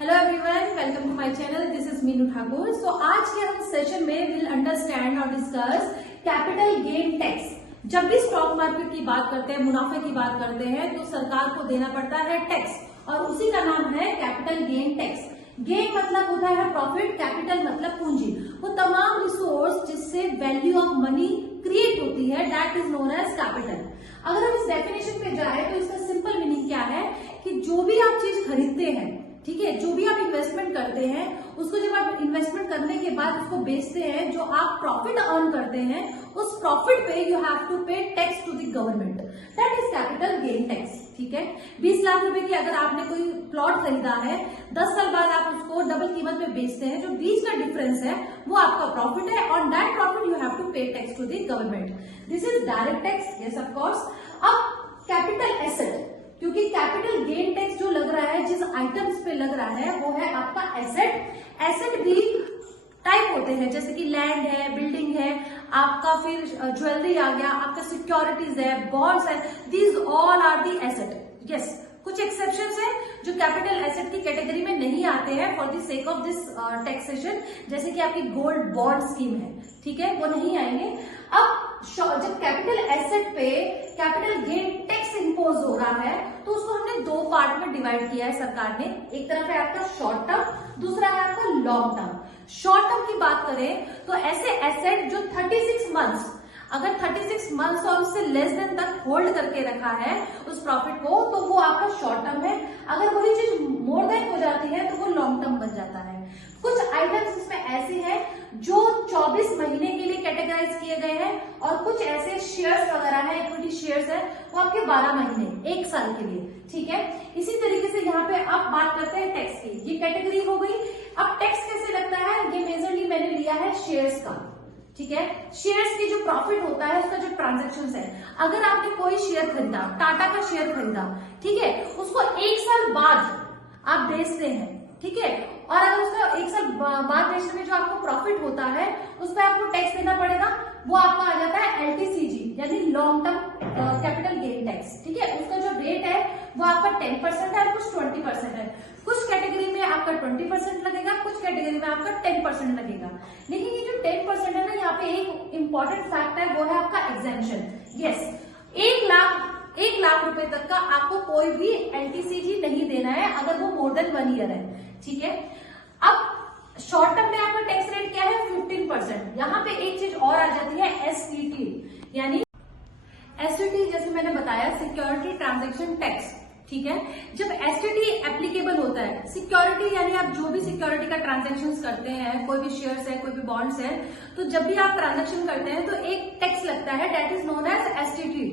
Hello everyone, welcome to my channel. This is Meenu Thakur. So आज के हम सेशन में विल अंडरस्टैंड और डिस्कस कैपिटल गेन टैक्स। जब भी स्टॉक मार्केट की बात करते हैं, मुनाफे की बात करते हैं, तो सरकार को देना पड़ता है टैक्स, और उसी का नाम है कैपिटल गेन टैक्स। गेन मतलब होता है प्रॉफिट, कैपिटल मतलब पूंजी, वो तमाम रिसोर्स जिससे वैल्यू ऑफ मनी क्रिएट होती है, that is known as capital. अगर हम इस डेफिनेशन पे जाए तो इसका सिंपल मीनिंग क्या है कि जो भी आप चीज खरीदते हैं, ठीक है, जो भी आप इन्वेस्टमेंट करते हैं, उसको जब आप इन्वेस्टमेंट करने के बाद उसको बेचते हैं, जो आप प्रॉफिट अर्न करते हैं, उस प्रॉफिट पे you have to pay tax to the government, that is capital gain tax. ठीक है, 20 लाख रुपए की अगर आपने कोई प्लॉट खरीदा है, 10 साल बाद आप उसको डबल कीमत में बेचते हैं, जो बीच का डिफरेंस है वो आपका प्रॉफिट है, on that profit you have to pay tax to the government. This is direct tax, yes of course. अब कैपिटल एसेट, क्योंकि कैपिटल गेन टैक्स जो लग रहा है, जिस आइटम्स पे लग रहा है, वो है आपका एसेट। एसेट भी टाइप होते हैं, जैसे कि लैंड है, बिल्डिंग है, आपका फिर ज्वेलरी आ गया, आपका सिक्योरिटीज है, बॉन्ड्स है, these all are the asset. Yes, कुछ एक्सेप्शंस है जो कैपिटल एसेट की कैटेगरी में नहीं आते हैं for the sake of this taxation, जैसे कि आपकी गोल्ड बॉन्ड स्कीम है, ठीक है, वो नहीं आएंगे। अब जब कैपिटल एसेट पे कैपिटल गेन टैक्स इंपोज हो रहा है, तो उसको हमने दो पार्ट में डिवाइड किया है सरकार ने। एक तरफ है आपका शॉर्ट टर्म, दूसरा है आपका लॉन्ग टर्म। शॉर्ट टर्म की बात करें तो ऐसे एसेट जो 36 मंथ्स, अगर 36 मंथ्स और उससे लेस देन तक होल्ड करके रखा है उस प्रॉफिट को, तो वो आपका शॉर्ट टर्म है। अगर वही चीज मोर देन हो जाती है तो वो लॉन्ग टर्म बन जाता है। कुछ आइटम्स इसमें ऐसे हैं जो 24 महीने के लिए कैटेगराइज किए गए हैं, और कुछ ऐसे शेयर्स वगैरह है, इक्विटी शेयर्स है, वो आपके 12 महीने, 1 साल के लिए। ठीक है, इसी तरीके से यहाँ पे आप बात करते हैं टैक्स की, ये कैटेगरी हो गई। अब टैक्स कैसे लगता है, ये मेजरली मैंने लिया है शेयर्स का। ठीक है, शेयर्स की जो प्रॉफिट होता है, उसका जो ट्रांजेक्शन है, अगर आपने कोई शेयर खरीदा, टाटा का शेयर खरीदा, ठीक है, उसको 1 साल बाद आप बेचते हैं, ठीक है, और अगर उसका 1 साल बाद बेचने में जो आपको प्रॉफिट होता है, उस पर आपको टैक्स देना पड़ेगा। वो आपका आ जाता है एलटीसीजी, यानी long term capital gain tax. ठीक है, उसका जो रेट है वो आपका 10% है और कुछ 20% है। कुछ कैटेगरी में आपका 20% लगेगा, कुछ कैटेगरी में आपका 10% लगेगा। लेकिन ये जो 10% है ना, यहाँ पे एक इंपॉर्टेंट फैक्ट है, वो है आपका एग्जेम्पशन। यस, 1 लाख रुपए तक का आपको कोई भी एलटीसीजी नहीं देना है अगर वो मोर देन 1 ईयर है। ठीक है, अब शॉर्ट टर्म में आपका टैक्स रेट क्या है, 15%। यहाँ पे एक चीज और आ जाती है, एसटीटी, यानी एसटीटी जैसे मैंने बताया, सिक्योरिटी ट्रांजैक्शन टैक्स। ठीक है, जब एसटीटी एप्लीकेबल होता है, सिक्योरिटी यानी आप जो भी सिक्योरिटी का ट्रांजैक्शन करते हैं, कोई भी शेयर्स है, कोई भी बॉन्ड्स है, तो जब भी आप ट्रांजैक्शन करते हैं तो एक टैक्स लगता है, that is known as STT.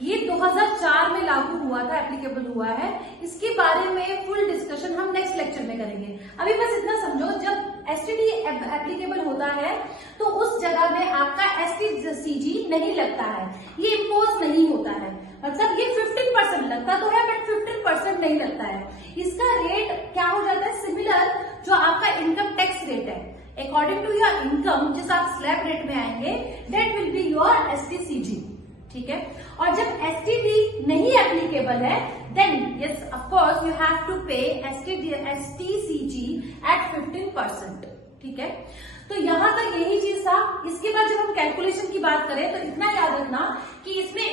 ये 2004 में लागू हुआ था, एप्लीकेबल हुआ है। इसके बारे में फुल डिस्कशन हम नेक्स्ट लेक्चर में करेंगे। अभी बस इतना समझो, जब एसटीटी एप्लीकेबल होता है तो उस जगह में आपका एसटीसीजी नहीं लगता है, ये इम्पोज नहीं होता है। मतलब ये 15% लगता तो है, बट 15% नहीं लगता है। इसका रेट क्या हो जाता है, सिमिलर जो आपका इनकम टैक्स रेट है, अकॉर्डिंग टू योर इनकम, जिस आप स्लैब रेट में आएंगे, that will be your STCG. ठीक है, और जब एसटीटी नहीं एप्लीकेबल है, then yes of course you have to pay STCG at 15%। ठीक है, तो यहां तक यही चीज था। इसके बाद जब हम कैलकुलेशन की बात करें तो इतना याद रखना कि इसमें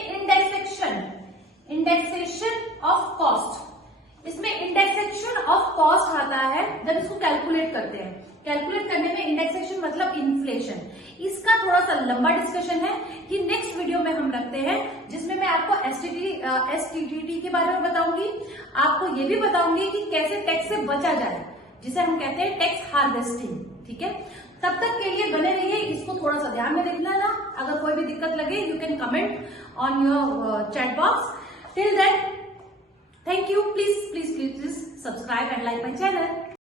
इंडेक्सेशन ऑफ कॉस्ट, इसमें इंडेक्सेशन ऑफ कॉस्ट आता है जब इसको कैलकुलेट करते हैं। कैलकुलेट करने में इंडेक्सेशन मतलब इन्फ्लेशन, इसका थोड़ा सा लंबा डिस्कशन है कि नेक्स्ट वीडियो में हम रखते हैं, जिसमें मैं आपको एसटीटी के बारे में बताऊंगी, आपको ये भी बताऊंगी कि कैसे टैक्स से बचा जाए, जिसे हम कहते हैं टैक्स हार्वेस्टिंग। ठीक है, तब तक के लिए बने रहिए, इसको थोड़ा सा ध्यान में रखना ना। अगर कोई भी दिक्कत लगे, you can comment on your chat box. Till then, thank you. Please subscribe and like my channel.